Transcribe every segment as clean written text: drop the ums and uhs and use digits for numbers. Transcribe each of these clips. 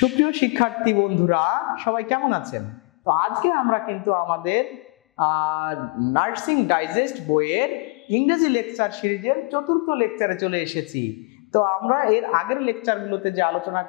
সুপ্রিয় শিক্ষার্থী বন্ধুরা, সবাই কেমন আছেন? তো আজকে আমরা কিন্তু আমাদের নার্সিং ডাইজেস্ট বইয়ের ইংরেজি লেকচার সিরিজের চতুর্থ লেকচারে চলে এসেছি। তো আমরা এর আগের লেকচারগুলোতে যে আলোচনা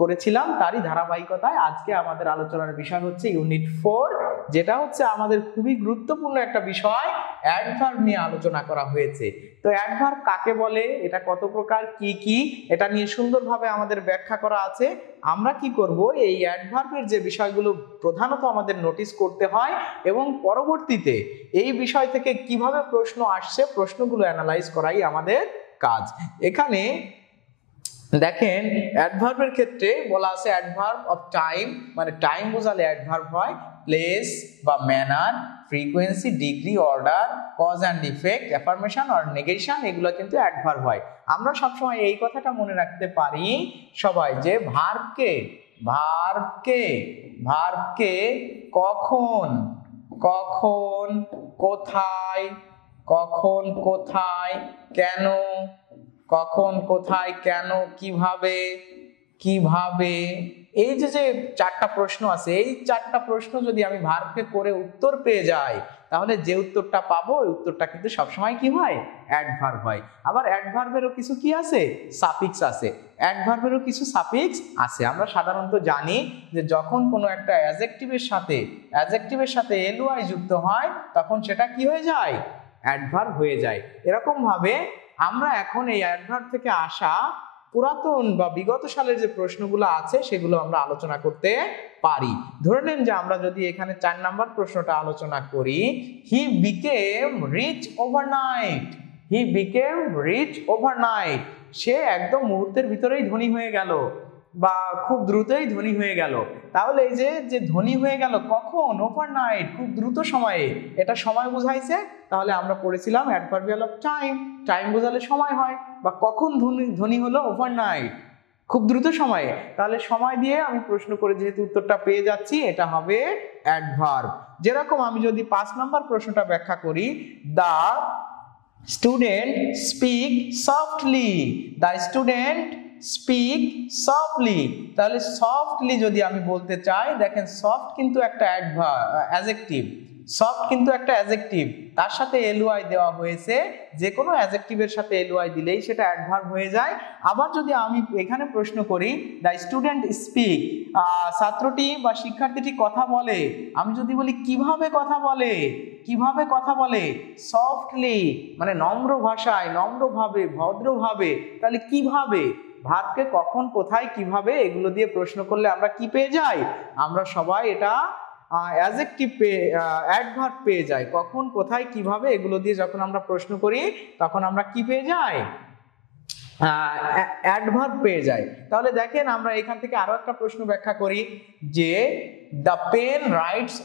করেছিলাম তারই ধারাবাহিকতায় আজকে আমাদের আলোচনার বিষয় হচ্ছে ইউনিট 4, যেটা হচ্ছে আমাদের খুবই গুরুত্বপূর্ণ একটা বিষয়, অ্যাডভার্ব নিয়ে আলোচনা করা হয়েছে। তো অ্যাডভার্ব কাকে বলে, এটা কত প্রকার, কি কি, এটা নিয়ে সুন্দরভাবে আমাদের ব্যাখ্যা করা আছে। আমরা কি করব, এই অ্যাডভার্বের যে বিষয়গুলো প্রধানত আমাদের নোটিস করতে হয় এবং পরবর্তীতে এই বিষয় থেকে কিভাবে প্রশ্ন আসছে প্রশ্নগুলো অ্যানালাইজ করাই আমাদের কাজ। এখানে দেখেন, অ্যাডভার্বের ক্ষেত্রে বলা আছে অ্যাডভার্ব অফ টাইম, মানে টাইম বোঝালে অ্যাডভার্ব হয়। প্লেস বা manner, frequency, degree, order, cause and effect, affirmation আর নেগেশন, এগুলো কিন্তু অ্যাডভার্ব হয়। আমরা সবসময় এই কথাটা মনে রাখতে পারি সবাই যে ভার্বকে কখন কখন কোথায়, কখন কোথায় কেন, কখন কোথায় কেন, কিভাবে কিভাবে, এই যে চারটা প্রশ্ন আছে, এই চারটা প্রশ্ন যদি আমি ভার্বকে করে উত্তর পেয়ে যাই, তাহলে যে উত্তরটা পাবো ওই উত্তরটা কিন্তু সবসময় কি হয়, অ্যাডভার্ব হয়। আবার অ্যাডভার্বেরও কিছু কি আছে, সাফিক্স আছে। অ্যাডভার্বেরও কিছু সাফিক্স আছে। আমরা সাধারণত জানি যে যখন কোনো একটা অ্যাডজেক্টিভের সাথে এলওয়াই যুক্ত হয় তখন সেটা কি হয়ে যায়, অ্যাডভার্ব হয়ে যায়। এরকম ভাবে আমরা এখন এই অ্যাডভার্ব থেকে আসা পুরাতন বা বিগত সালের যে প্রশ্নগুলো আছে সেগুলো আমরা আলোচনা করতে পারি। ধরে নেন যে আমরা যদি এখানে 4 নাম্বার প্রশ্নটা আলোচনা করি, হি বিকেম রিচ ওভারনাইট, সে একদম মুহূর্তের ভিতরেই ধনী হয়ে গেল বা খুব দ্রুতই ধনী হয়ে গেল। তাহলে এই যে ধনী হয়ে গেল কখন, ওভারনাইট, খুব দ্রুত সময়ে, এটা সময় বোঝাইছে। তাহলে আমরা পড়েছিলাম অ্যাডভার্বিয়াল অফ টাইম বোঝালে সময় হয়, বা কখন ধনী হলো, ওভারনাইট, খুব দ্রুত সময়ে। তাহলে সময় দিয়ে আমি প্রশ্ন করে যেহেতু উত্তরটা পেয়ে যাচ্ছি, এটা হবে অ্যাডভার্ব। যেরকম আমি যদি 5 নাম্বার প্রশ্নটা ব্যাখ্যা করি, দ্য স্টুডেন্ট স্পিক সফটলি, তাহলে সফটলি যদি আমি বলতে চাই, দেখেন সফট কিন্তু একটা অ্যাডজেক্টিভ, তার সাথে এলওয়াই দেওয়া হয়েছে। যে কোনো অ্যাডজেক্টিভের সাথে এলওয়াই দিলেই সেটা অ্যাডভার্ব হয়ে যায়। আবার যদি আমি এখানে প্রশ্ন করি, দ্য স্টুডেন্ট স্পিক, ছাত্রটি বা শিক্ষার্থীটি কথা বলে, আমি যদি বলি কিভাবে কথা বলে, সফটলি, মানে নম্র ভাষায়, নম্রভাবে, ভদ্রভাবে, তাহলে কিভাবে, ভার্বকে কখন কোথায় কিভাবে এগুলো দিয়ে প্রশ্ন করলে আমরা কি পেয়ে যাই, আমরা সবাই এটা অ্যাডভার্ব পেয়ে যাই। কখন কোথায় কিভাবে এগুলো দিয়ে যখন আমরা প্রশ্ন করি তখন আমরা কি পেয়ে যাই, অ্যাডভার্ব পেয়ে যাই। তাহলে দেখেন আমরা এখান থেকে আরো একটা প্রশ্ন ব্যাখ্যা করি যে দ্য পেন রাইটস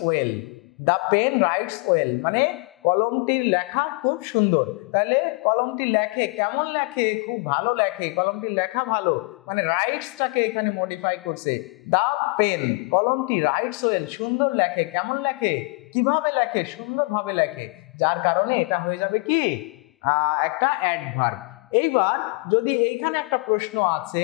ওয়েল, মানে কলমটির লেখা খুব সুন্দর। তাহলে কলমটি লেখে, কেমন লেখে, খুব ভালো লেখে, কলমটির লেখা ভালো, মানে রাইটসটাকে এখানে মডিফাই করছে। দ্য পেন, কলমটি, রাইটস ওয়েল, সুন্দর লেখে, কেমন লেখে, কিভাবে লেখে, সুন্দরভাবে লেখে, যার কারণে এটা হয়ে যাবে কি, একটা অ্যাডভার্ব। এইবার যদি এইখানে একটা প্রশ্ন আছে,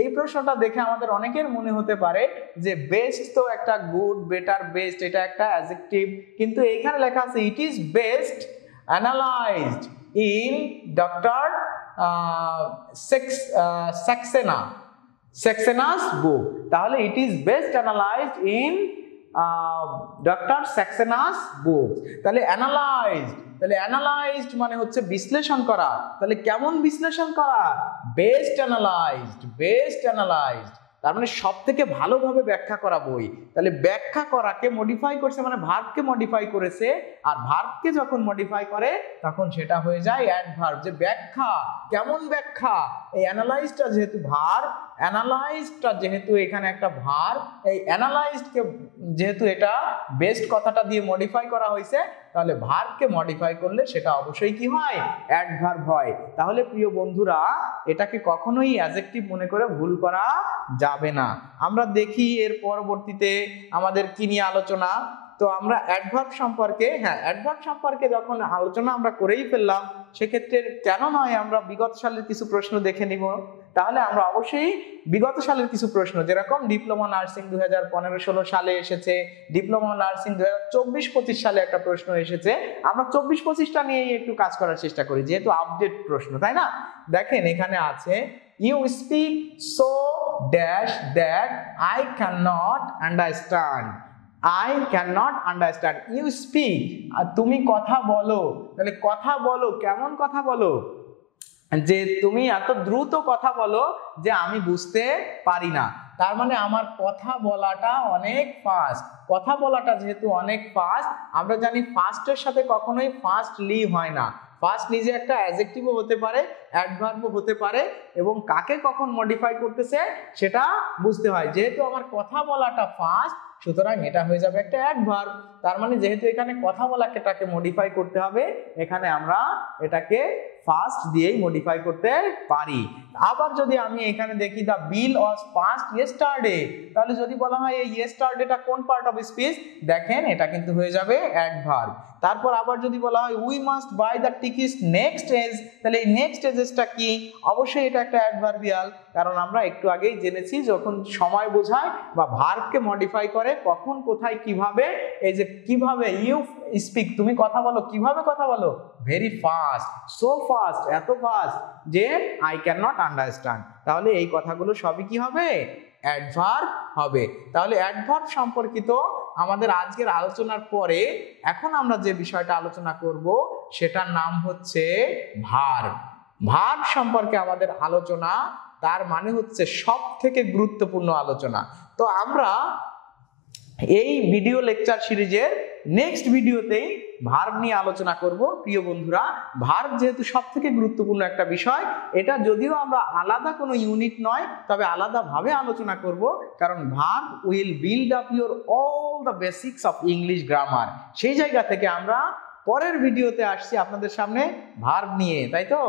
এই প্রশ্নটা দেখে আমাদের অনেকের মনে হতে পারে যে বেস্ট তো একটা গুড, বেটার, বেস্ট, এটা একটা অ্যাডজেক্টিভ, কিন্তু এইখানে লেখা আছে it is best analysed in doctor Saxena's book. তাহলে it is best analysed in doctor Saxena's book. তাহলে অ্যানালাইজড মানে হচ্ছে বিশ্লেষণ করা। তাহলে কেমন বিশ্লেষণ করা, বেস্ট অ্যানালাইজড, তার মানে সব থেকে ভালোভাবে ব্যাখ্যা করা বই। তাহলে ব্যাখ্যা করাকে মডিফাই করছে, মানে ভার্বকে মডিফাই করেছে, আর ভার্বকে যখন মডিফাই করে তখন সেটা হয়ে যায় অ্যাডভার্ব। যে ব্যাখ্যা, কেমন ব্যাখ্যা, এই অ্যানালাইজডটা যেহেতু ভার্ব, অ্যানালাইজডটা যেহেতু এখানে একটা ভার্ব, এই অ্যানালাইজডকে যেহেতু এটা বেস্ট কথাটা দিয়ে মডিফাই করা হয়েছে, তাহলে ভার্বকে মডিফাই করলে সেটা অবশ্যই কি হয়, অ্যাডভার্ব হয়। তাহলে প্রিয় বন্ধুরা, এটাকে কখনোই অ্যাডজেক্টিভ মনে করে ভুল করা যাবে না। আমরা দেখি এর পরবর্তীতে আমাদের কি নিয়ে আলোচনা। তো আমরা অ্যাডভার্ব সম্পর্কে যখন আলোচনা আমরা করেই ফেললাম, সেক্ষেত্রে কেন নয় আমরা বিগত সালের কিছু প্রশ্ন দেখে নিব। তাহলে আমরা অবশ্যই বিগত সালের কিছু প্রশ্ন, যেরকম ডিপ্লোমা নার্সিং 2015-16 সালে এসেছে, ডিপ্লোমা নার্সিং 2024-25 সালে একটা প্রশ্ন এসেছে, আমরা 24-25টা নিয়েই একটু কাজ করার চেষ্টা করি, যেহেতু আপডেট প্রশ্ন, তাই না? দেখেন এখানে আছে, you speak so dash that I can not understand. I cannot understand. You speak, তুমি কথা বলো। তাহলে কথা বলো, কেমন কথা বলো? যে তুমি এত দ্রুত কথা বলো যে আমি বুঝতে পারি না। তার মানে আমার কথা বলাটা অনেক ফাস্ট। কথা বলাটা যেহেতু অনেক ফাস্ট, আমরা জানি ফাস্টের সাথে কখনোই ফাস্টলি হয় না। ফাস্ট নিজে একটা অ্যাডজেক্টিভও হতে পারে, অ্যাডভার্বও হতে পারে, এবং কাকে কখন মডিফাই করতেছে সেটা বুঝতে হয়। যেহেতু আমার কথা বলাটা ফাস্ট, সুতরাং এটা হয়ে যাবে একটা অ্যাডভার্ব। তার মানে যেহেতু এখানে কথা বলাটাকে মডিফাই করতে হবে, এখানে আমরা এটাকে ফাস্ট দিয়েই মডিফাই করতে পারি। আবার যদি আমি এখানে দেখি দা বিল ওয়াজ পাসড ইয়েস্টারডে, তাহলে যদি বলা হয় এই ইয়েস্টারডেটা কোন পার্ট অফ স্পিচ, দেখেন এটা কিন্তু হয়ে যাবে অ্যাডভার্ব। তারপর আবার যদি বলা হয় we must buy the ticket next age, তাহলে এই নেক্সট এজটা কি? অবশ্যই এটা একটা অ্যাডভার্বিয়াল, কারণ আমরা একটু আগেই জেনেছি যখন সময় বোঝায় বা ভার্বকে মডিফাই করে কখন কোথায় কিভাবে, এই যে কিভাবে, ইউ স্পিক তুমি কথা বলো, কিভাবে কথা বলো? ভেরি ফাস্ট, সো ফাস্ট, এত ফাস্ট যে আই ক্যান নট আন্ডারস্ট্যান্ড। তাহলে এই কথাগুলো সবই কি হবে? অ্যাডভার্ব হবে। তাহলে অ্যাডভার্ব সম্পর্কিত আমাদের আজকের আলোচনার পরে এখন আমরা যে বিষয়টা আলোচনা করব সেটার নাম হচ্ছে ভার্ব। ভার্ব সম্পর্কে আমাদের আলোচনা, তার মানে হচ্ছে সব থেকে গুরুত্বপূর্ণ আলোচনা। তো আমরা এই ভিডিও লেকচার সিরিজের নেক্সট ভিডিওতেই ভার্ব নিয়ে আলোচনা করব। প্রিয় বন্ধুরা, ভার্ব যেহেতু সব থেকে গুরুত্বপূর্ণ একটা বিষয়, এটা যদিও আমরা আলাদা কোনো ইউনিট নয়, তবে আলাদাভাবে আলোচনা করব, কারণ verb will build up your all the basics of English grammar. সেই জায়গা থেকে আমরা পরের ভিডিওতে আসছি আপনাদের সামনে ভার্ব নিয়ে, তাই তো?